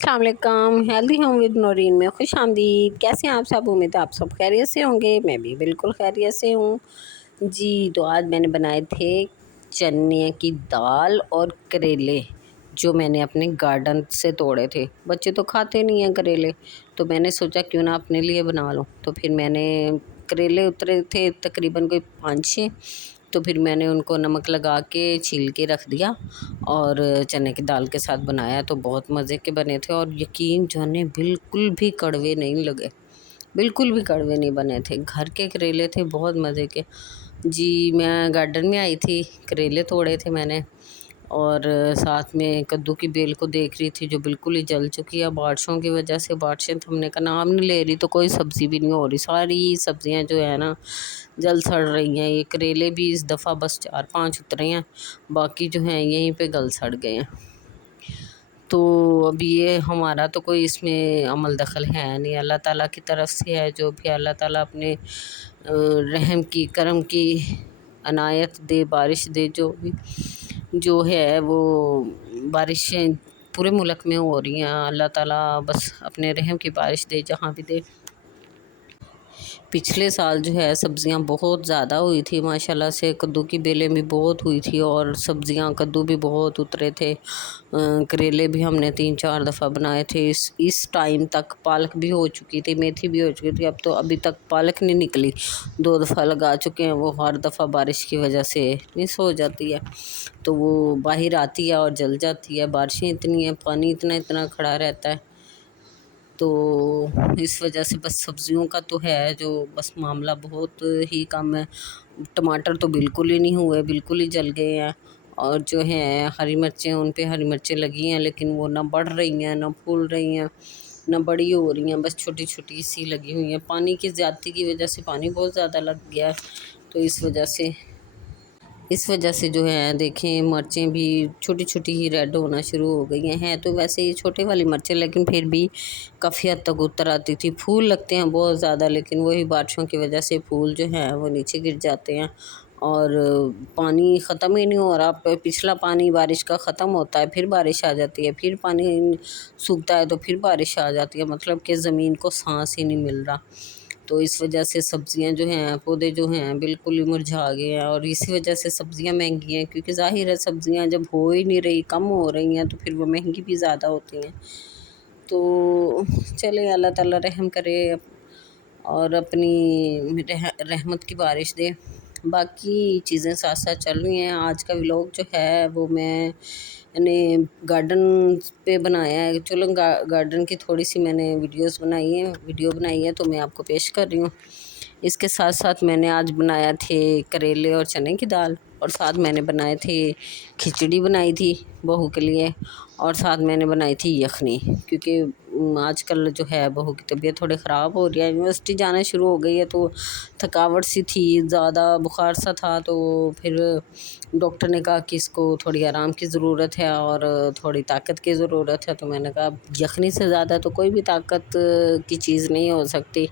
अस्सलाम healthy home with Naureen में खुश आमदीद। कैसे हैं आप सब? उम्मीद है आप सब खैरियत से होंगे। मैं भी बिल्कुल खैरियत से हूँ जी। तो आज मैंने बनाए थे चने की दाल और करेले, जो मैंने अपने गार्डन से तोड़े थे। बच्चे तो खाते नहीं हैं करेले, तो मैंने सोचा क्यों ना अपने लिए बना लूँ। तो फिर मैंने करेले उतरे थे तकरीबन कोई 5-6, तो फिर मैंने उनको नमक लगा के छील के रख दिया और चने की दाल के साथ बनाया, तो बहुत मज़े के बने थे। और यकीन जाने बिल्कुल भी कड़वे नहीं लगे, बिल्कुल भी कड़वे नहीं बने थे। घर के करेले थे, बहुत मज़े के जी। मैं गार्डन में आई थी, करेले तोड़े थे मैंने, और साथ में कद्दू की बेल को देख रही थी जो बिल्कुल ही जल चुकी है बारिशों की वजह से। बारिशें थमने का नाम नहीं ले रही, तो कोई सब्ज़ी भी नहीं हो रही। सारी सब्ज़ियां जो है ना जल सड़ रही हैं। ये करेले भी इस दफ़ा बस 4-5 उतरे हैं, बाकी जो हैं यहीं पे गल सड़ गए हैं। तो अभी ये हमारा तो कोई इसमें अमल दखल है नहीं, अल्लाह ताला की तरफ से है। जो भी अल्लाह ताला अपने रहम की करम की अनायत दे, बारिश दे, जो है वो बारिशें पूरे मुल्क में हो रही हैं। अल्लाह ताला बस अपने रहम की बारिश दे जहाँ भी दे। पिछले साल जो है सब्ज़ियाँ बहुत ज़्यादा हुई थी माशाल्लाह से, कद्दू की बेलें भी बहुत हुई थी और सब्ज़ियाँ कद्दू भी बहुत उतरे थे। करेले भी हमने 3-4 दफ़ा बनाए थे। इस टाइम तक पालक भी हो चुकी थी, मेथी भी हो चुकी थी। अब तो अभी तक पालक नहीं निकली, 2 दफ़ा लगा चुके हैं। वो हर दफ़ा बारिश की वजह से मिस हो जाती है, तो वो बाहर आती है और जल जाती है। बारिशें इतनी हैं, पानी इतना इतना खड़ा रहता है, तो इस वजह से बस सब्ज़ियों का तो है जो बस मामला बहुत ही कम है। टमाटर तो बिल्कुल ही नहीं हुए, बिल्कुल ही जल गए हैं। और जो है हरी मिर्चें, उन पे हरी मिर्चें लगी हैं, लेकिन वो ना बढ़ रही हैं, ना फूल रही हैं, ना बड़ी हो रही हैं, बस छोटी छोटी सी लगी हुई हैं। पानी की ज़्यादती की वजह से पानी बहुत ज़्यादा लग गया है, तो इस वजह से जो है देखें मिर्चें भी छोटी छोटी ही रेड होना शुरू हो गई हैं। तो वैसे ये छोटे वाली मिर्चें, लेकिन फिर भी काफ़ी हद तक उतर आती थी। फूल लगते हैं बहुत ज़्यादा, लेकिन वही बारिशों की वजह से फूल जो हैं वो नीचे गिर जाते हैं और पानी ख़त्म ही नहीं हो रहा। पिछला पानी बारिश का ख़त्म होता है, फिर बारिश आ जाती है, फिर पानी सूखता है, तो फिर बारिश आ जाती है। मतलब कि ज़मीन को सांस ही नहीं मिल रहा। तो इस वजह से सब्ज़ियां जो हैं, पौधे जो हैं बिल्कुल ही मुरझा गए हैं। और इसी वजह से सब्ज़ियां महंगी हैं, क्योंकि ज़ाहिर है सब्ज़ियां जब हो ही नहीं रही, कम हो रही हैं, तो फिर वो महंगी भी ज़्यादा होती हैं। तो चले अल्लाह ताला रहम करे और अपनी रहमत की बारिश दे। बाकी चीज़ें साथ साथ चल रही हैं। आज का व्लॉग जो है वो मैंने गार्डन पे बनाया है। चलो गार्डन की थोड़ी सी मैंने वीडियो बनाई है, तो मैं आपको पेश कर रही हूँ। इसके साथ साथ मैंने आज बनाया थे करेले और चने की दाल, और साथ मैंने बनाए थे खिचड़ी बनाई थी बहू के लिए, और साथ मैंने बनाई थी यखनी, क्योंकि आजकल जो है बहू की तबीयत थोड़ी ख़राब हो रही है। यूनिवर्सिटी जाना शुरू हो गई है, तो थकावट सी थी, ज़्यादा बुखार सा था। तो फिर डॉक्टर ने कहा कि इसको थोड़ी आराम की ज़रूरत है और थोड़ी ताकत की ज़रूरत है। तो मैंने कहा यखनी से ज़्यादा तो कोई भी ताकत की चीज़ नहीं हो सकती।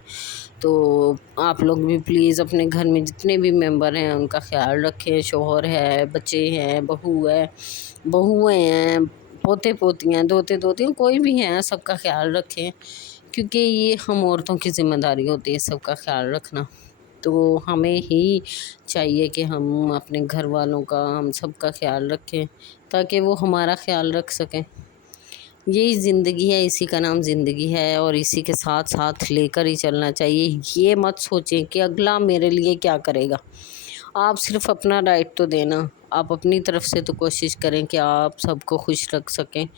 तो आप लोग भी प्लीज़ अपने घर में जितने भी मेंबर हैं उनका ख्याल रखें। शौहर है, बच्चे हैं, बहुएँ हैं, पोते पोतियाँ, दोते दोतियाँ, कोई भी हैं, सबका ख्याल रखें, क्योंकि ये हम औरतों की ज़िम्मेदारी होती है सबका ख्याल रखना। तो हमें ही चाहिए कि हम अपने घर वालों का, हम सबका ख्याल रखें, ताकि वो हमारा ख्याल रख सकें। यही ज़िंदगी है, इसी का नाम ज़िंदगी है, और इसी के साथ साथ लेकर ही चलना चाहिए। ये मत सोचें कि अगला मेरे लिए क्या करेगा। आप सिर्फ अपना राइट तो देना, आप अपनी तरफ से तो कोशिश करें कि आप सबको खुश रख सकें।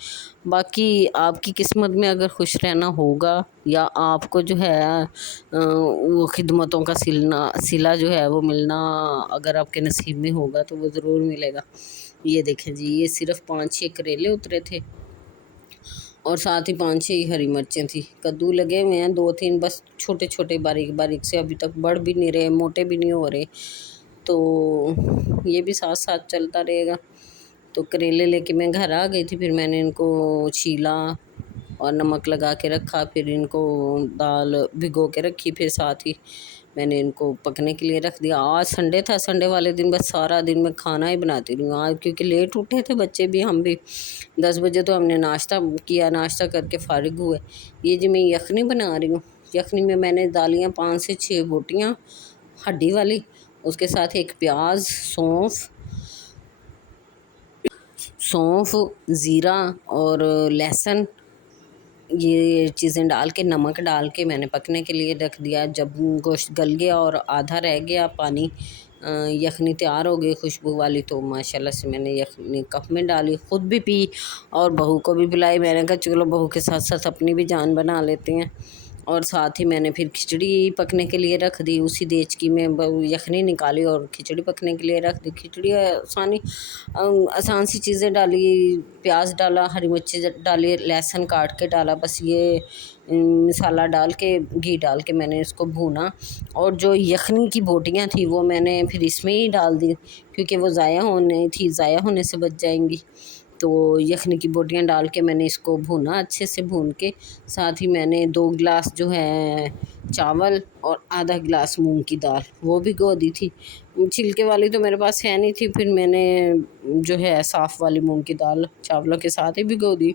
बाकी आपकी किस्मत में अगर खुश रहना होगा, या आपको जो है वो खिदमतों का सिला जो है वो मिलना अगर आपके नसीब में होगा, तो वो ज़रूर मिलेगा। ये देखें जी, ये सिर्फ 5-6 करेले उतरे थे और साथ ही 5-6 ही हरी मिर्चें थी। कद्दू लगे हुए हैं 2-3, बस छोटे छोटे बारीक बारीक से, अभी तक बढ़ भी नहीं रहे, मोटे भी नहीं हो रहे। तो ये भी साथ साथ चलता रहेगा। तो करेले लेके मैं घर आ गई थी, फिर मैंने इनको छीला, और नमक लगा के रखा। फिर इनको दाल भिगो के रखी, फिर साथ ही मैंने इनको पकने के लिए रख दिया। आज संडे था, संडे वाले दिन बस सारा दिन मैं खाना ही बनाती रही हूँ आज, क्योंकि लेट उठे थे बच्चे भी, हम भी 10 बजे तो हमने नाश्ता किया, नाश्ता करके फारिग हुए। ये जी मैं यखनी बना रही हूँ। यखनी में मैंने डालियाँ 5 से 6 बोटियाँ हड्डी वाली, उसके साथ एक प्याज, सौंफ, ज़ीरा और लहसुन, ये चीज़ें डाल के नमक डाल के मैंने पकने के लिए रख दिया। जब गोश्त गल गया और आधा रह गया पानी, यखनी तैयार हो गई खुशबू वाली, तो माशाल्लाह से मैंने यखनी कप में डाली, ख़ुद भी पी और बहू को भी पिलाई। मैंने कहा चलो बहू के साथ साथ अपनी भी जान बना लेते हैं। और साथ ही मैंने फिर खिचड़ी पकने के लिए रख दी। उसी देचकी में यखनी निकाली और खिचड़ी पकने के लिए रख दी। खिचड़ी आसान सी चीज़ें डाली, प्याज डाला, हरी मिर्ची डाली, लहसुन काट के डाला, बस ये मसाला डाल के घी डाल के मैंने इसको भूना। और जो यखनी की बोटियाँ थी वो मैंने फिर इसमें ही डाल दी, क्योंकि वो ज़ाया होने से बच जाएंगी। तो यखनी की बोटियाँ डाल के मैंने इसको भूना, अच्छे से भून के। साथ ही मैंने 2 गिलास जो है चावल और आधा गिलास मूंग की दाल वो भिगो दी थी। छिलके वाली तो मेरे पास है नहीं थी, फिर मैंने जो है साफ़ वाली मूंग की दाल चावलों के साथ ही भिगो दी।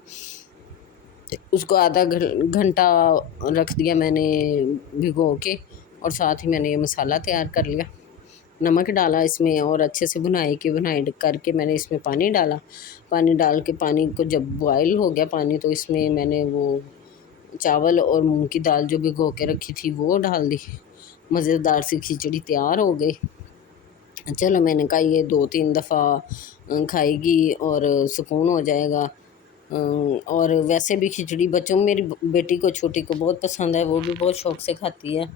उसको आधा घंटा रख दिया मैंने भिगो के, और साथ ही मैंने ये मसाला तैयार कर लिया। नमक डाला इसमें और अच्छे से भुनाई करके मैंने इसमें पानी डाला। पानी डाल के पानी को जब बॉयल हो गया पानी, तो इसमें मैंने वो चावल और मूंग की दाल जो भिगो के रखी थी वो डाल दी। मज़ेदार सी खिचड़ी तैयार हो गई। चलो मैंने कहा ये 2-3 दफ़ा खाएगी और सुकून हो जाएगा। और वैसे भी खिचड़ी बच्चों, मेरी बेटी को, छोटी को बहुत पसंद है, वो भी बहुत शौक़ से खाती है।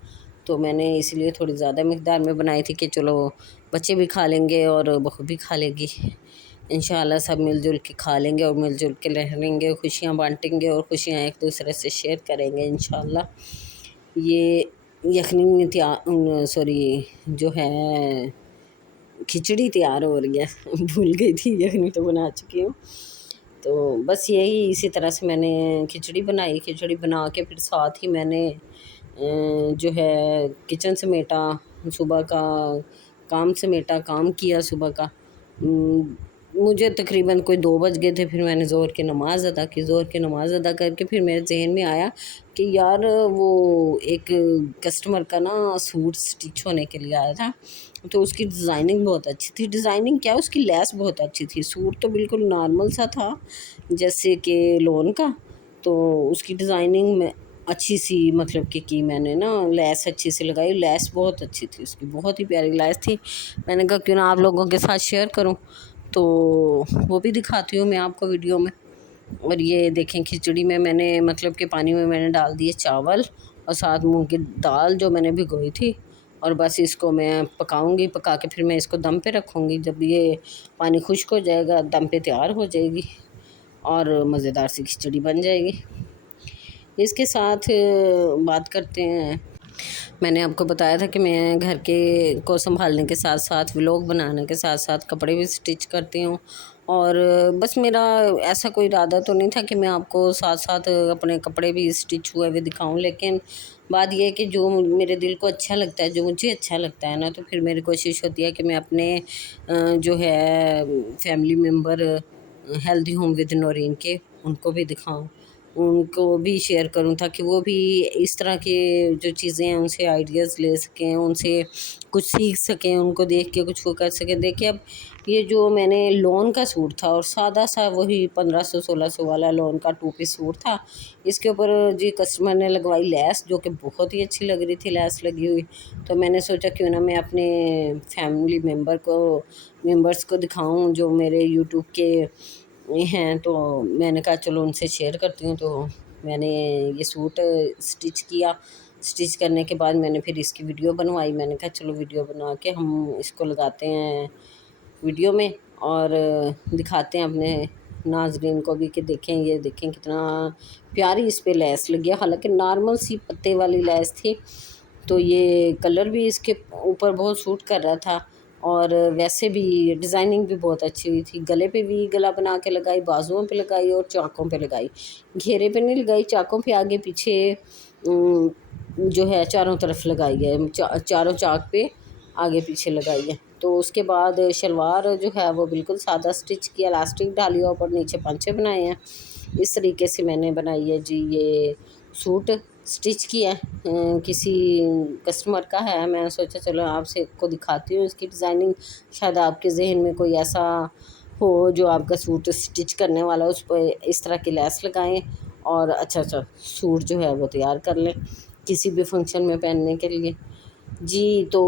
तो मैंने इसलिए थोड़ी ज़्यादा मिक़दार में बनाई थी कि चलो बच्चे भी खा लेंगे और बहू भी खा लेगी। इंशाल्लाह सब मिलजुल के खा लेंगे और मिलजुल के रह लेंगे, खुशियाँ बांटेंगे और खुशियाँ एक दूसरे से शेयर करेंगे इंशाल्लाह। ये यखनी जो है खिचड़ी तैयार हो रही है भूल गई थी, यखनी तो बना चुकी हूँ। तो बस यही इसी तरह से मैंने खिचड़ी बनाई। खिचड़ी बना के फिर साथ ही मैंने जो है किचन समेटा, सुबह का काम समेटा, काम किया सुबह का। मुझे तकरीबन कोई 2 बज गए थे। फिर मैंने ज़ोहर की नमाज़ अदा की। ज़ोहर की नमाज़ अदा करके फिर मेरे ज़हन में आया कि यार वो एक कस्टमर का ना सूट स्टिच होने के लिए आया था, तो उसकी डिज़ाइनिंग बहुत अच्छी थी। डिज़ाइनिंग क्या, उसकी लेस बहुत अच्छी थी। सूट तो बिल्कुल नॉर्मल सा था जैसे कि लोन का, तो उसकी डिज़ाइनिंग में अच्छी सी मतलब कि की मैंने ना लेस अच्छी सी लगाई। लेस बहुत अच्छी थी उसकी, बहुत ही प्यारी लेस थी। मैंने कहा क्यों ना आप लोगों के साथ शेयर करूं, तो वो भी दिखाती हूँ मैं आपको वीडियो में। और ये देखें खिचड़ी में मैंने मतलब कि पानी में मैंने डाल दिए चावल और साथ मूंग की दाल जो मैंने भिगोई थी, और बस इसको मैं पकाऊंगी। पका के फिर मैं इसको दम पे रखूँगी। जब ये पानी खुश्क हो जाएगा दम पे तैयार हो जाएगी और मज़ेदार सी खिचड़ी बन जाएगी। इसके साथ बात करते हैं। मैंने आपको बताया था कि मैं घर के को संभालने के साथ साथ व्लॉग बनाने के साथ साथ कपड़े भी स्टिच करती हूँ। और बस मेरा ऐसा कोई इरादा तो नहीं था कि मैं आपको साथ साथ अपने कपड़े भी स्टिच हुए हुए दिखाऊं, लेकिन बात यह है कि जो मेरे दिल को अच्छा लगता है, जो मुझे अच्छा लगता है ना, तो फिर मेरी कोशिश होती है कि मैं अपने जो है family member healthy home with Naureen के उनको भी दिखाऊं, उनको भी शेयर करूं, ताकि वो भी इस तरह के जो चीज़ें हैं उनसे आइडियाज़ ले सकें, उनसे कुछ सीख सकें, उनको देख के कुछ वो कर सकें। देखिए अब ये जो मैंने लॉन का सूट था और सादा सा वही 1500-1600 वाला लॉन का 2 पीस सूट था, इसके ऊपर जी कस्टमर ने लगवाई लेस, जो कि बहुत ही अच्छी लग रही थी लेस लगी हुई। तो मैंने सोचा क्यों ना मैं अपने फैमिली मेम्बर्स को दिखाऊं जो मेरे यूट्यूब के हैं। तो मैंने कहा चलो उनसे शेयर करती हूँ। तो मैंने ये सूट स्टिच किया। स्टिच करने के बाद मैंने फिर इसकी वीडियो बनवाई। मैंने कहा चलो वीडियो बना के हम इसको लगाते हैं वीडियो में और दिखाते हैं अपने नाज़रीन को भी कि देखें, ये देखें कितना प्यारी इस पे लेस लगी है। हालांकि नॉर्मल सी पत्ते वाली लेस थी, तो ये कलर भी इसके ऊपर बहुत सूट कर रहा था। اور ویسے بھی ڈیزائننگ بھی بہت اچھی ہوئی تھی. گلے پہ بھی گلا بنا کے لگائی, بازوؤں پہ لگائی اور چاکوں پہ لگائی. گھیرے پہ نہیں لگائی, چاکوں پہ آگے پیچھے جو ہے چاروں طرف لگائی ہے, چاروں چاک پہ آگے پیچھے لگائی ہے. تو اس کے بعد شلوار جو ہے وہ بالکل سادہ سٹچ کیا, الاسٹک ڈالی اور اوپر نیچے پانچے بنائے ہیں. اس طریقے سے میں نے بنائی ہے جی. یہ سوٹ سٹچ کیا کسی کسٹمر کا ہے, میں نے سوچا چلو آپ سے کو دکھاتی ہوں اس کی ڈیزائننگ, شاید آپ کے ذہن میں کوئی ایسا ہو جو آپ کا سوٹ سٹچ کرنے والا, اس پہ اس طرح کی لیس لگائیں اور اچھا سوٹ جو ہے وہ تیار کر لیں کسی بھی فنکشن میں پہننے کے لیے. جی تو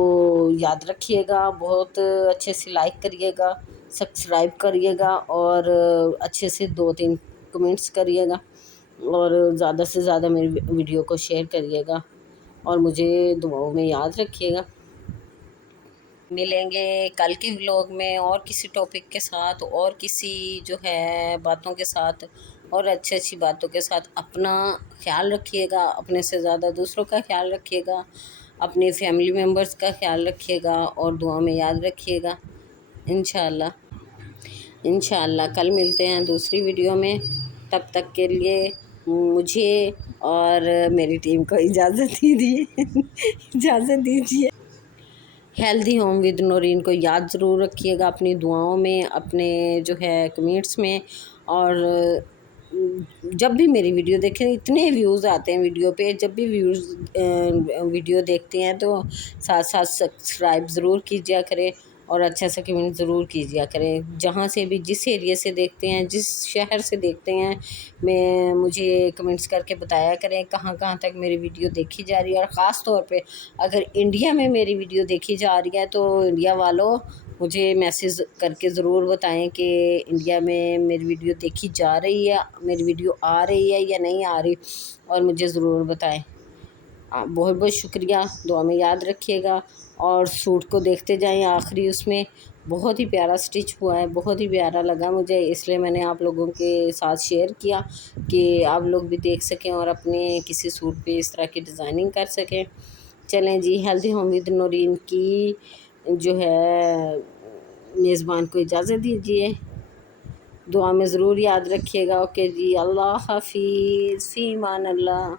یاد رکھیے گا, بہت اچھے سے لائک کریے گا, سبسکرائب کریے گا اور اچھے سے 2-3 کمنٹس کریے گا اور زیادہ سے زیادہ میری ویڈیو کو شیئر کریے گا اور مجھے دعاؤں میں یاد رکھیے گا. ملیں گے کل کے ولاگ میں اور کسی ٹاپک کے ساتھ اور کسی جو ہے باتوں کے ساتھ اور اچھی باتوں کے ساتھ. اپنا خیال رکھیے گا, اپنے سے زیادہ دوسروں کا خیال رکھیے گا, اپنے فیملی ممبرس کا خیال رکھیے گا اور دعا میں یاد رکھیے گا. انشاءاللہ کل ملتے ہیں دوسری ویڈیو میں. تب تک کے لیے مجھے اور میری ٹیم کو اجازت دیجیے. ہیلدی ہوم ود نورین کو یاد ضرور رکھیے گا اپنی دعاؤں میں, اپنے جو ہے کمنٹس میں. اور جب بھی میری ویڈیو دیکھیں, اتنے ویوز آتے ہیں ویڈیو پہ, جب بھی ویڈیو دیکھتے ہیں تو ساتھ ساتھ سبسکرائب ضرور کیجیا کریں اور اچھا سا کمنٹ ضرور کیجیا کریں. جہاں سے بھی جس ایریے سے دیکھتے ہیں, جس شہر سے دیکھتے ہیں, مجھے کمنٹس کر کے بتایا کریں کہاں کہاں تک میری ویڈیو دیکھی جا رہی ہے. اور خاص طور پہ اگر انڈیا میں میری ویڈیو دیکھی جا رہی ہے تو انڈیا والوں مجھے میسیج کر کے ضرور بتائیں کہ انڈیا میں میری ویڈیو دیکھی جا رہی ہے, میری ویڈیو آ رہی ہے یا نہیں آ رہی, اور مجھے ضرور بتائیں. بہت بہت شکریہ, دعا میں یاد رکھیے گا. اور سوٹ کو دیکھتے جائیں, آخری اس میں بہت ہی پیارا سٹچ ہوا ہے, بہت ہی پیارا لگا مجھے, اس لیے میں نے آپ لوگوں کے ساتھ شیئر کیا کہ آپ لوگ بھی دیکھ سکیں اور اپنے کسی سوٹ پہ اس طرح کی ڈیزائننگ کر سکیں. چلیں جی, ہیلدی ہوم ود نورین کی جو ہے میزبان کو اجازت دیجیے, دعا میں ضرور یاد رکھیے گا. اوکے جی, اللہ حافظ, فی امان اللہ.